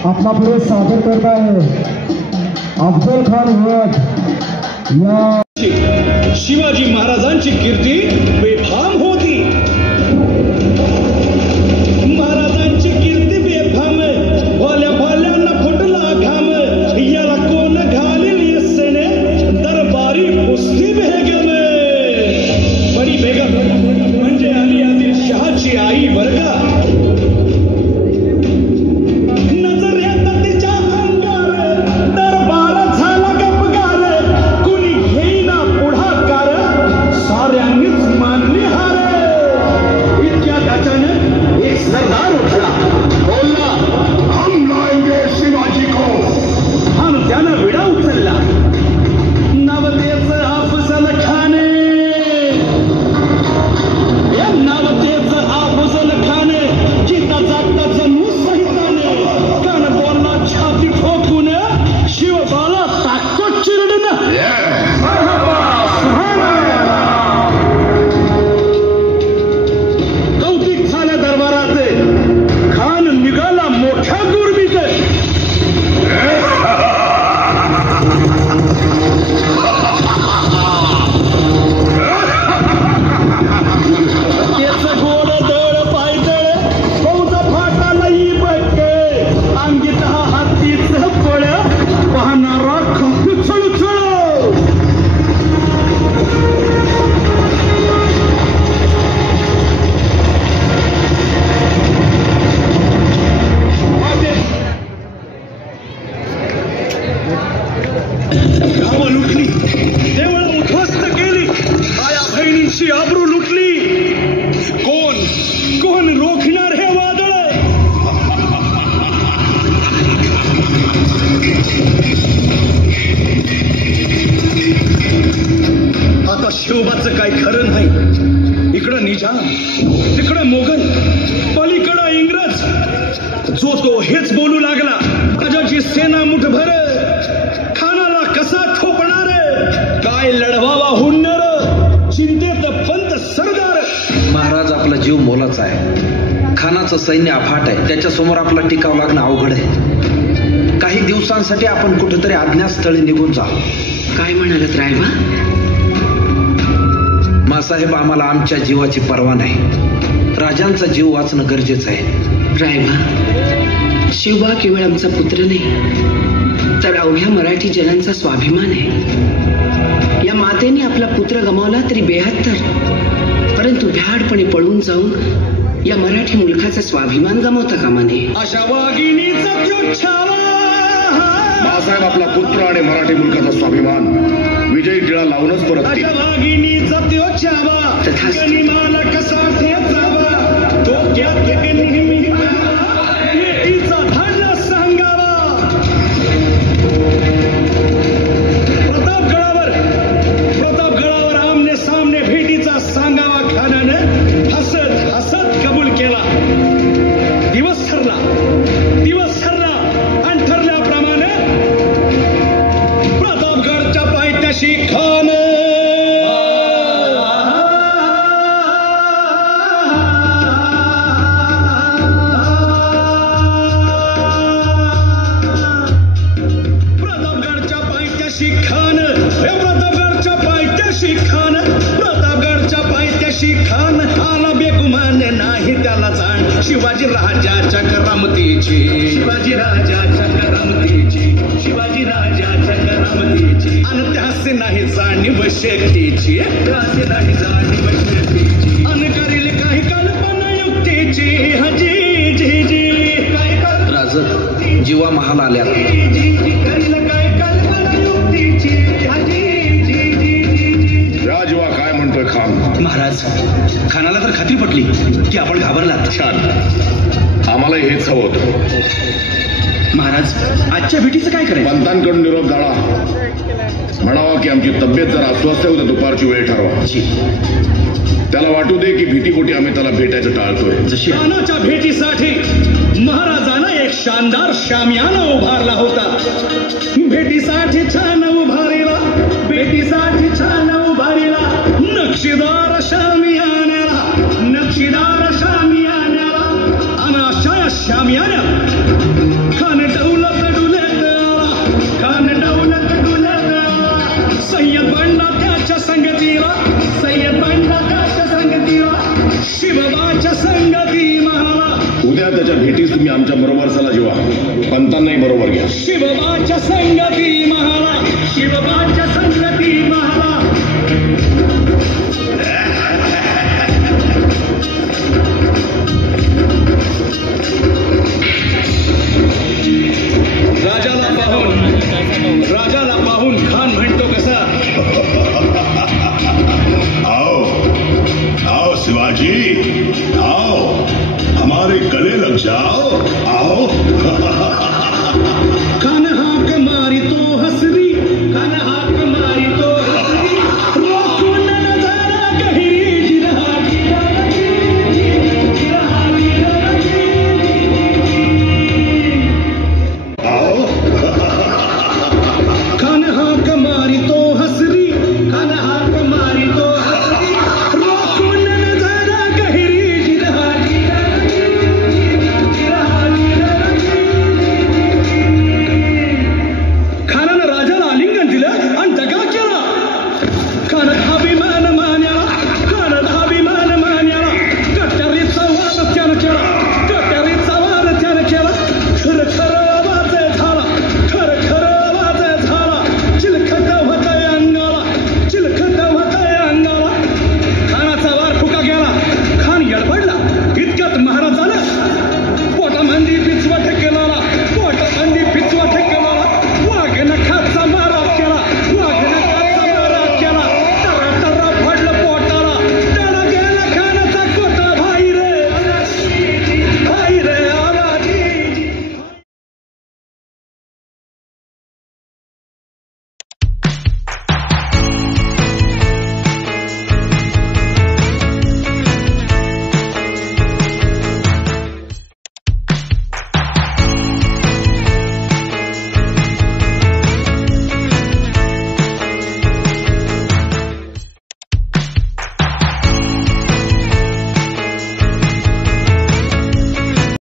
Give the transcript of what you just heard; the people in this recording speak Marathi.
अपना पुढे सादर करत आहे अफजल खान वध या शिवाजी महाराजांची कीर्ती बेफाम होती। महाराजांची कीर्ती बेफाम वाल्या भाल्यांना फुटला घाम याला कोण घालील येसेने दरबारी कुस्ती बेगम बडी बेगम म्हणजे अली आदिलशहाची आई वर्गा शिवबाचं काय खरं नाही। इकडं निजाम तिकडं मोगल पलीकडं इंग्रज जो तो हेच बोलू लागला राजाची सेना मुठभर खानाला कसा ठोपणार काय लढवावा हुन्नर चिंतेत पंत सरदार। महाराज आपला जीव मोलाचा आहे खानाचं सैन्य अफाट आहे त्याच्यासमोर आपला टिकाव लागणं अवघड आहे। काही दिवसांसाठी आपण कुठेतरी अज्ञातस्थळी निघून जाऊ। काय म्हणालात रायबा? मासाहेब आम्हाला आमच्या जीवाची पर्वा नाही राजांचा जीव वाचणं गरजेचं आहे। रायबा शिवबा केवळ आमचा पुत्र नाही तर अवघ्या मराठी जनांचा स्वाभिमान आहे। या मातेने आपला पुत्र गमावला तरी 72 परंतु भ्याडपणे पळून जाऊन या मराठी मुलखाचा स्वाभिमान गमावता कामा नये। अशा वाघिणीचा मासाहेब आपला पुत्र आणि मराठी मुलखाचा स्वाभिमान विजयी टिळा लावूनच परत कसा ठेचावा डोक्यात नेहमी भेटीचा धाडला सांगावा। प्रतापगडावर आमने सामने भेटीचा सांगावा खानानं हसत हसत कबूल केला। दिवस ठरला आणि ठरल्याप्रमाणे प्रतापगडच्या पायथ्याशी खान खान आला बेगुमान नाही त्याला जाण शिवाजी राजाच्या करामतीची शिवाजी राजाच्या आणि त्यासे नाही जाणीव शक्तीची आणि करील काही कल्पना युक्तीची हजी जी जी राज जीवा महाल आल्या करील काही कल्पना युक्तीची हजी राजवा काय म्हणतोय खान? महाराज खानाला तर खात्री पटली की आपण घाबरलात। छान आम्हाला हेच हवं होतं महाराज आजच्या भेटीचं काय करायचं? पंतांकडून निरोप झाला. म्हणावा की आमची तब्येत जर अस्वस्थ आहे, उद्या दुपारची वेळ ठरवा. त्याला वाटू दे की भीतीपोटी आम्ही त्याला भेटायचं टाळतोय. जशी खानाच्या भेटीसाठी महाराजांना एक शानदार शामियाना उभारला होता. भेटीसाठी छान उभारीला, भेटीसाठी छान उभारीला नक्षीदार शामियान्याला, नक्षीदार शामियान्याला. आणि अशा शामियान्या खान डौलत डुलत आला, खान डौलत डुलत आला. सय्यद बंडा त्याच्या संगतीला, सय्यद बंडा त्याच्या संगतीला, शिवबाच्या संगती महाला. उद्या त्याच्या भेटीस तुम्ही आमच्या बरोबर चला. जेव्हा पंतांनाही बरोबर घ्या. शिवबाच्या संगती महाला, शिवबाच्या संगती महाला. राजाला पाहून खान म्हणतो कसा, आओ आओ शिवाजी, आओ हमारे गले लग जाओ.